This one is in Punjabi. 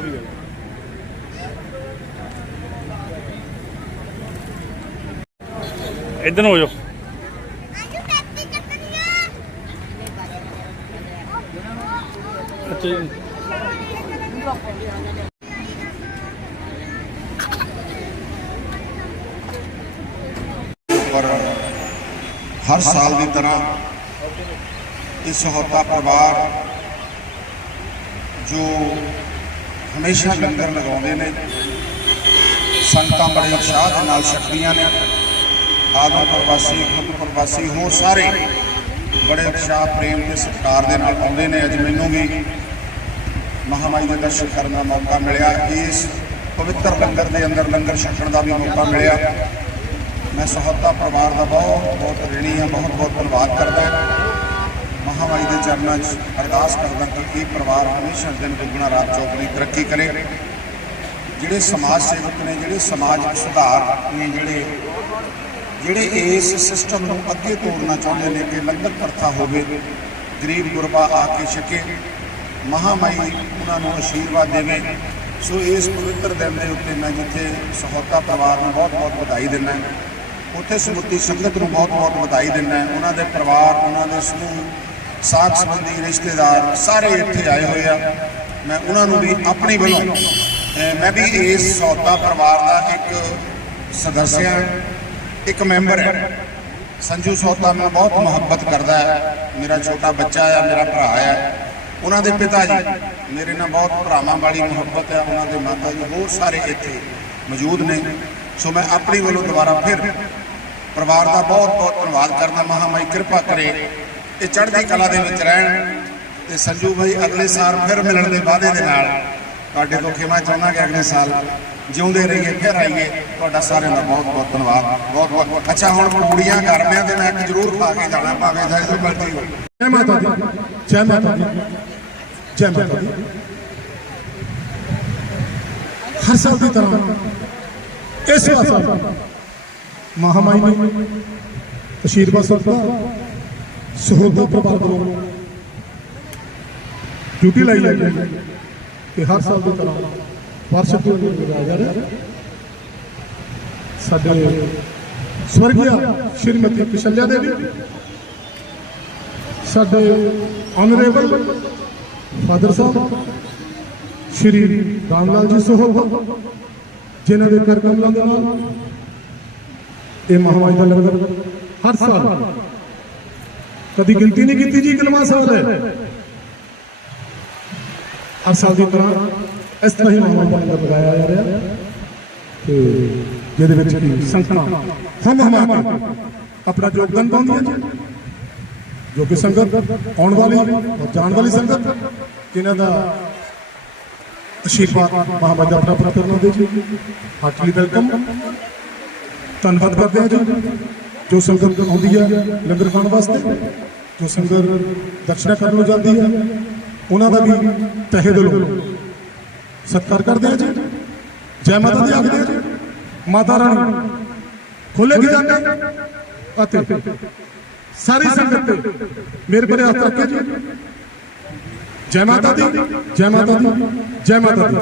ਦੂਜਾ ਵੀ ਗੱਲ ਇਧਰ ਹੋ ਜਾਓ। ਅੱਛਾ ਪਰ ਹਰ ਸਾਲ ਦੀ ਤਰ੍ਹਾਂ ਇਸ ਹੋਤਾ ਪਰਿਵਾਰ ਜੋ ਹਮੇਸ਼ਾ ਲੰਗਰ ਲਗਾਉਂਦੇ ਨੇ। ਸੰਗਤਾਂ ਬੜੇ ਉਤਸ਼ਾਹ ਦੇ ਨਾਲ ਛਕਦੀਆਂ ਨੇ। ਆਦਮ ਪ੍ਰਵਾਸੀ, ਖੁਦ ਪ੍ਰਵਾਸੀ ਹੋ ਸਾਰੇ ਬੜੇ ਉਤਸ਼ਾਹ, ਪ੍ਰੇਮ ਤੇ ਸਤਿਕਾਰ ਦੇ ਨਾਲ ਆਉਂਦੇ ਨੇ। ਅੱਜ ਮੈਨੂੰ ਵੀ ਮਹਾਮਾਈ ਦੇ ਦਰਸ਼ਨ ਕਰਨ ਦਾ ਮੌਕਾ ਮਿਲਿਆ। ਇਸ ਪਵਿੱਤਰ ਲੰਗਰ ਦੇ ਅੰਦਰ ਲੰਗਰ ਛਕਣ ਦਾ ਵੀ ਮੌਕਾ ਮਿਲਿਆ। ਮੈਂ ਸਹੌਤਾ ਪਰਿਵਾਰ ਦਾ ਬਹੁਤ ਬਹੁਤ ਰਿਣੀ ਹਾਂ ਬਹੁਤ ਬਹੁਤ ਧੰਨਵਾਦ ਕਰਦਾ। ਮਹਾਮਾਈ ਦੇ ਚਰਨਾਂ 'ਚ ਅਰਦਾਸ ਕਰਦਾ ਕਿ ਇਹ ਪਰਿਵਾਰ ਹਮੇਸ਼ਾ ਦਿਨ ਦੁੱਗਣਾ, ਰਾਤ ਚੌਗਣੀ ਤਰੱਕੀ ਕਰੇ। ਜਿਹੜੇ ਸਮਾਜ ਸੇਵਕ ਨੇ, ਜਿਹੜੇ ਸਮਾਜਿਕ ਸੁਧਾਰ ਨੇ, ਜਿਹੜੇ ਜਿਹੜੇ ਇਸ ਸਿਸਟਮ ਨੂੰ ਅੱਗੇ ਤੋੜਨਾ ਚਾਹੁੰਦੇ ਨੇ ਕਿ ਲੰਗਰ ਪ੍ਰਥਾ ਹੋਵੇ, ਗਰੀਬ ਗੁਰਬਾ ਆ ਕੇ ਛਕੇ, ਮਹਾਮਾਈ ਉਹਨਾਂ ਨੂੰ ਆਸ਼ੀਰਵਾਦ ਦੇਵੇ। ਸੋ ਇਸ ਪਵਿੱਤਰ ਦਿਨ ਦੇ ਉੱਤੇ ਮੈਂ ਜਿੱਥੇ ਸਹੌਤਾ ਪਰਿਵਾਰ ਨੂੰ ਬਹੁਤ ਬਹੁਤ ਵਧਾਈ ਦਿੰਦਾ ਉੱਥੇ ਸਮੁੱਚੀ ਸੰਗਤ ਨੂੰ ਬਹੁਤ ਬਹੁਤ ਵਧਾਈ ਦਿੰਦਾ ਉਹਨਾਂ ਦੇ ਪਰਿਵਾਰ, ਉਹਨਾਂ ਦੇ ਸਮੂਹ ਸਾਥ ਸੰਬੰਧੀ ਰਿਸ਼ਤੇਦਾਰ ਸਾਰੇ ਇੱਥੇ ਆਏ ਹੋਏ ਆ। ਮੈਂ ਉਹਨਾਂ ਨੂੰ ਵੀ ਆਪਣੀ ਵੱਲੋਂ ਮੈਂ ਵੀ ਇਸ ਸੌਦਾ ਪਰਿਵਾਰ ਦਾ ਇੱਕ ਸਦੱਸਿਆ, ਇੱਕ ਮੈਂਬਰ ਹੈ। ਸੰਜੂ ਸੌਤਾ ਮੈਂ ਬਹੁਤ ਮੁਹੱਬਤ ਕਰਦਾ ਹੈ। ਮੇਰਾ ਛੋਟਾ ਬੱਚਾ ਆ, ਮੇਰਾ ਭਰਾ ਆ। ਉਹਨਾਂ ਦੇ ਪਿਤਾ ਜੀ, ਮੇਰੇ ਨਾਲ ਬਹੁਤ ਭਰਾਵਾਂ ਵਾਲੀ ਮੁਹੱਬਤ ਹੈ ਉਹਨਾਂ ਦੇ ਮਾਤਾ ਜੀ ਹੋਰ ਸਾਰੇ ਇੱਥੇ ਮੌਜੂਦ ਨੇ। ਸੋ ਮੈਂ ਆਪਣੀ ਵੱਲੋਂ ਦੁਬਾਰਾ ਫਿਰ ਪਰਿਵਾਰ ਦਾ ਬਹੁਤ ਬਹੁਤ ਧੰਨਵਾਦ ਕਰਦਾ। ਮਹਾਮਾਈ ਕਿਰਪਾ ਕਰੇ ਇਹ ਚੜ੍ਹਦੀ ਕਲਾ ਦੇ ਵਿੱਚ ਰਹਿਣ ਤੇ ਸੰਜੂ ਭਾਈ ਅਗਲੇ ਸਾਲ ਫਿਰ ਮਿਲਣ ਦੇ ਵਾਅਦੇ ਦੇ ਨਾਲ ਤੁਹਾਡੇ ਤੋਂ ਖਿਮਾ ਚਾਹੁੰਦਾ ਕਿ ਅਗਲੇ ਸਾਲ ਜਿਉਂਦੇ ਰਹੀਏ, ਫਿਰ ਆਈਏ। ਤੁਹਾਡਾ ਸਾਰਿਆਂ ਦਾ ਬਹੁਤ ਬਹੁਤ ਧੰਨਵਾਦ। ਬਹੁਤ ਬਹੁਤ ਅੱਛਾ, ਹੁਣ ਕੁੜੀਆਂ ਘਰ ਤੇ ਮੈਂ ਇੱਕ ਜ਼ਰੂਰ ਖਾ ਕੇ ਜਾਣਾ ਭਾਵੇਂ ਜਾਏ ਤੋਂ ਹੋਵੇ ਜੈ ਮਾਤਾ ਦੀ। ਜੈ ਮਾਤਾ ਦੀ। ਜੈ ਮਾਤਾ ਦੀ। ਹਰ ਸਾਲ ਦੀ ਤਰ੍ਹਾਂ ਇਸ ਵਾਰ ਮਹਾਮਾਈ ਨੇ ਅਸ਼ੀਰਵਾਦ ਸਦਕਾ ਸਹੋਦਾ ਪਰਿਵਾਰ ਵੱਲੋਂ ਡਿਊਟੀ ਲਾਈ ਜਾਈ ਹੈ ਕਿ ਹਰ ਸਾਲ ਦੀ ਤਰ੍ਹਾਂ ਵਰਸ਼ ਤੋਂ ਲਗਾਇਆ ਜਾ ਰਿਹਾ ਸਾਡੇ ਸਵਰਗੀਆ ਸ਼੍ਰੀਮਤੀ ਪਿਛਲਿਆ ਦੇਵੀ, ਸਾਡੇ ਆਨਰੇਬਲ ਫਾਦਰ ਸਾਹਿਬ, ਸ਼੍ਰੀ ਰਾਮ ਲਾਲ ਜੀ ਸੋਹਲ, ਜਿਨ੍ਹਾਂ ਦੇ ਕਰ ਕਮਲਾਂ ਦੇ ਨਾਲ ਇਹ ਮਹਾਮਾਈ ਦਾ ਲੰਗਰ ਹਰ ਸਾਲ ਕਦੀ ਗਿਣਤੀ ਨਹੀਂ ਕੀਤੀ ਜੀ ਕਿੰਨਵਾਂ ਸਾਲ ਹੈ ਹਰ ਸਾਲ ਦੀ ਤਰ੍ਹਾਂ ਇਸ ਤਰ੍ਹਾਂ ਹੀ ਮਹਾਮਾਈ ਦਾ ਲਗਾਇਆ ਜਾ ਰਿਹਾ। ਤੇ ਜਿਹਦੇ ਵਿੱਚ ਸੰਗਤਾਂ ਹਮ ਹਮਾ ਆਪਣਾ ਯੋਗਦਾਨ ਪਾਉਂਦੀਆਂ ਜੀ ਜੋ ਕਿ ਸੰਗਤ ਆਉਣ ਵਾਲੀ ਔਰ ਜਾਣ ਵਾਲੀ ਸੰਗਤ ਇਹਨਾਂ ਦਾ ਅਸ਼ੀਰਵਾਦ ਮਹਾਬਾਜ ਆਪਣਾ ਪ੍ਰਾਪਤ ਕਰਨ ਦੇ ਜੀ। Heartly welcome. ਧੰਨਵਾਦ ਕਰਦੇ ਹਾਂ ਜੀ। ਜੋ ਸੰਗਤ ਆਉਂਦੀ ਹੈ ਲੰਗਰ ਖਾਣ ਵਾਸਤੇ, ਜੋ ਸੰਗਤ ਦਰਸ਼ਨਾ ਕਰਨ ਨੂੰ ਜਾਂਦੀ ਹੈ ਉਹਨਾਂ ਦਾ ਵੀ ਤਹਿ ਦਿਲੋਂ ਸਤਿਕਾਰ ਕਰਦੇ ਹਾਂ ਜੀ। ਜੈ ਮਾਤਾ ਦੀ ਆਖਦੇ ਹਾਂ ਜੀ। ਮਾਤਾ ਰਾਣੀ ਖੋਲੇਗੀ ਜਾਂਦੇ ਅਤੇ ਸਾਰੀ ਸੰਗਤ ਤੇ ਮੇਰੇ ਪਰ ਹੱਥ ਰੱਖਿਆ ਜੀ। ਜੈ ਮਾਤਾ ਦੀ, ਜੈ ਮਾਤਾ ਦੀ, ਜੈ ਮਾਤਾ ਦੀ।